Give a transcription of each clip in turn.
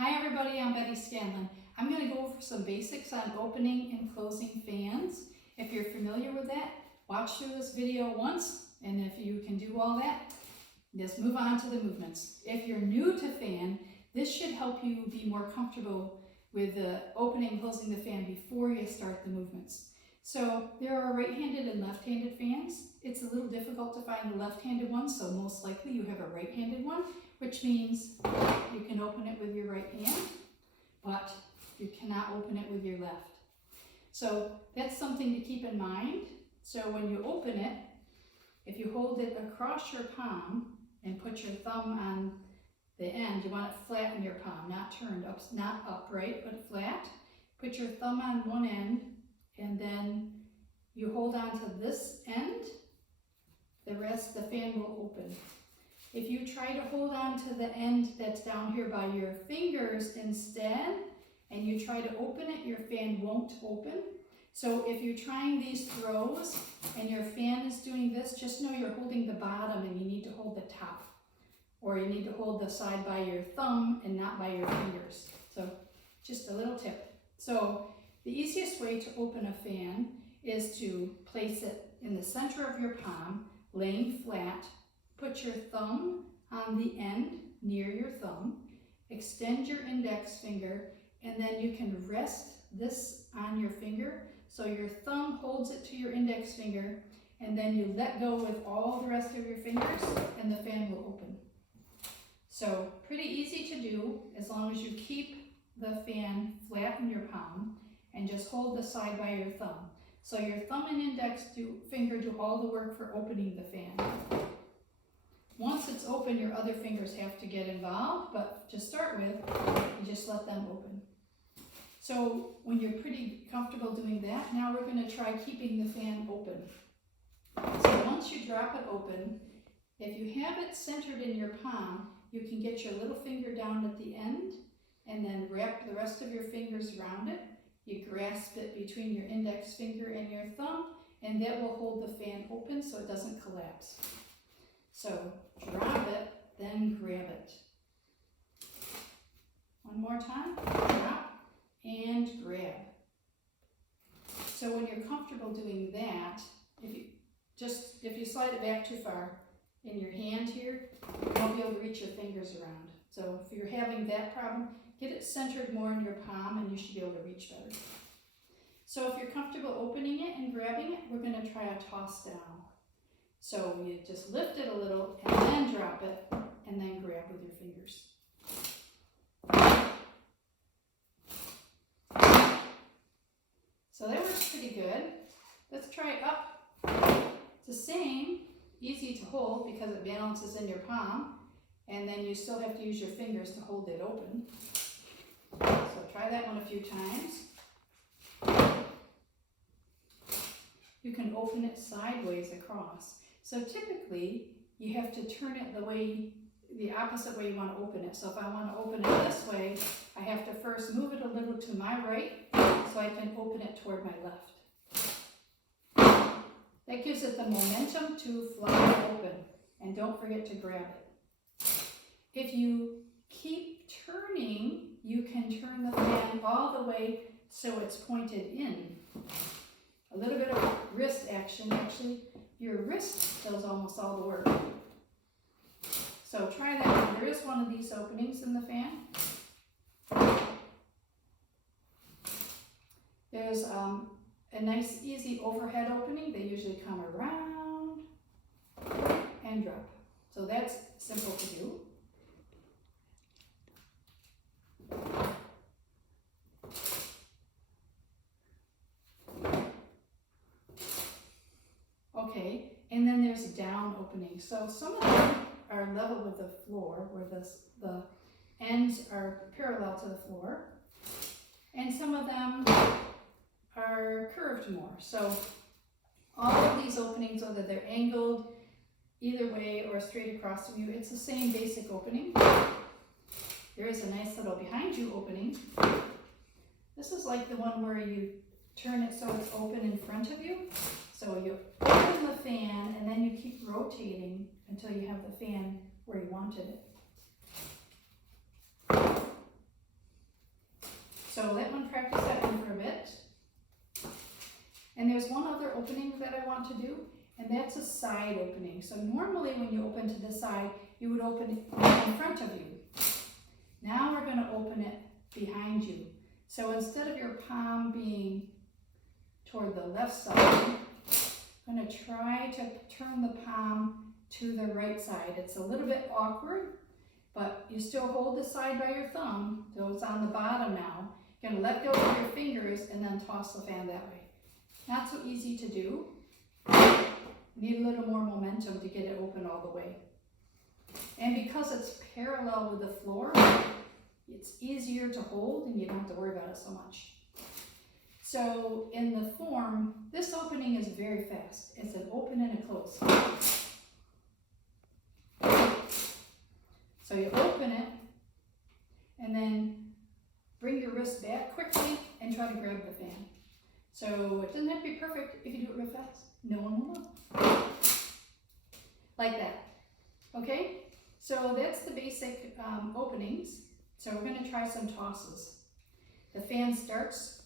Hi everybody, I'm Betty Scanlon. I'm going to go over some basics on opening and closing fans. If you're familiar with that, watch through this video once, and if you can do all that, just move on to the movements. If you're new to fan, this should help you be more comfortable with the opening and closing the fan before you start the movements. So there are right-handed and left-handed fans. It's a little difficult to find the left-handed one, so most likely you have a right-handed one, which means you can open it with your right hand, but you cannot open it with your left. So that's something to keep in mind. So when you open it, if you hold it across your palm and put your thumb on the end, you want it flat in your palm, not turned up, not upright, but flat. Put your thumb on one end, and then you hold on to this end. The rest, the fan will open. If you try to hold on to the end that's down here by your fingers instead, and you try to open it, your fan won't open. So if you're trying these throws and your fan is doing this, just know you're holding the bottom and you need to hold the top. Or you need to hold the side by your thumb and not by your fingers. So just a little tip. So the easiest way to open a fan is to place it in the center of your palm, laying flat. Put your thumb on the end near your thumb, extend your index finger, and then you can rest this on your finger. So your thumb holds it to your index finger, and then you let go with all the rest of your fingers, and the fan will open. So pretty easy to do as long as you keep the fan flat in your palm and just hold the side by your thumb. So your thumb and index finger do all the work for opening the fan. Once it's open, your other fingers have to get involved, but to start with, you just let them open. So when you're pretty comfortable doing that, now we're going to try keeping the fan open. So once you drop it open, if you have it centered in your palm, you can get your little finger down at the end and then wrap the rest of your fingers around it. You grasp it between your index finger and your thumb, and that will hold the fan open so it doesn't collapse. So drop it, then grab it. One more time, drop and grab. So when you're comfortable doing that, if you slide it back too far in your hand here, you won't be able to reach your fingers around. So if you're having that problem, get it centered more in your palm and you should be able to reach better. So if you're comfortable opening it and grabbing it, we're going to try a toss down. So you just lift it a little and then drop it and then grab with your fingers. So that works pretty good. Let's try it up. It's the same, easy to hold because it balances in your palm, and then you still have to use your fingers to hold it open. So try that one a few times. You can open it sideways across. So typically, you have to turn it the opposite way you want to open it. So if I want to open it this way, I have to first move it a little to my right so I can open it toward my left. That gives it the momentum to fly open. And don't forget to grab it. If you keep turning, you can turn the fan all the way so it's pointed in. A little bit of wrist action, actually. Your wrist does almost all the work. So try that. There is one of these openings in the fan. There's a nice easy overhead opening. They usually come around and drop. So that's simple to do. Okay, and then there's a down opening. So some of them are level with the floor, where the ends are parallel to the floor, and some of them are curved more. So all of these openings, whether they're angled either way or straight across from you, it's the same basic opening. There is a nice little behind you opening. This is like the one where you turn it so it's open in front of you. So you open the fan and then you keep rotating until you have the fan where you wanted it. opening that I want to do, and that's a side opening. So normally when you open to the side, you would open it in front of you. Now we're going to open it behind you. So instead of your palm being toward the left side, I'm going to try to turn the palm to the right side. It's a little bit awkward, but you still hold the side by your thumb, so it's on the bottom now. You're going to let go of your fingers and then toss the fan that way. Not so easy to do. Need a little more momentum to get it open all the way. And because it's parallel with the floor, it's easier to hold and you don't have to worry about it so much. So in the form, this opening is very fast. It's an open and a close. So you open it and then bring your wrist back quickly and try to grab the fan. So it doesn't have to be perfect. If you do it real fast, no one will know. Like that. Okay? So that's the basic openings. So we're going to try some tosses. The fan starts,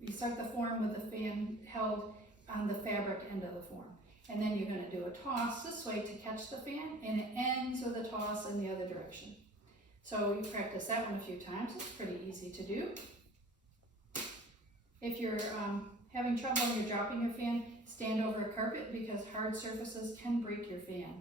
you start the form with the fan held on the fabric end of the form. And then you're going to do a toss this way to catch the fan, and it ends with a toss in the other direction. So you practice that one a few times. It's pretty easy to do. If you're having trouble and you're dropping your fan, stand over a carpet because hard surfaces can break your fan.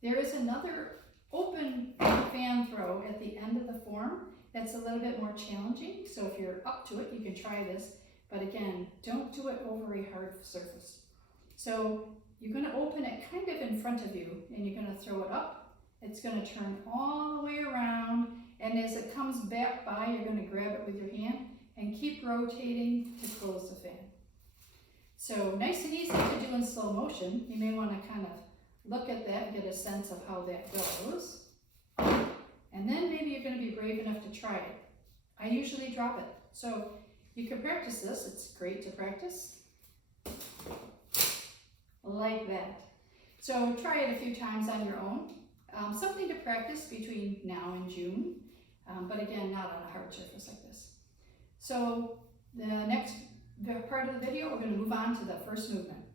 There is another open fan throw at the end of the form that's a little bit more challenging. So if you're up to it, you can try this. But again, don't do it over a hard surface. So you're going to open it kind of in front of you and you're going to throw it up. It's going to turn all the way around, and as it comes back by, you're going to grab it with your hand and keep rotating to close the fan. So nice and easy to do in slow motion. You may want to kind of look at that and get a sense of how that goes. And then maybe you're going to be brave enough to try it. I usually drop it. So you can practice this. It's great to practice. Like that. So try it a few times on your own. Something to practice between now and June. But again, not on a hard surface like this. So the next part of the video, we're going to move on to the first movement.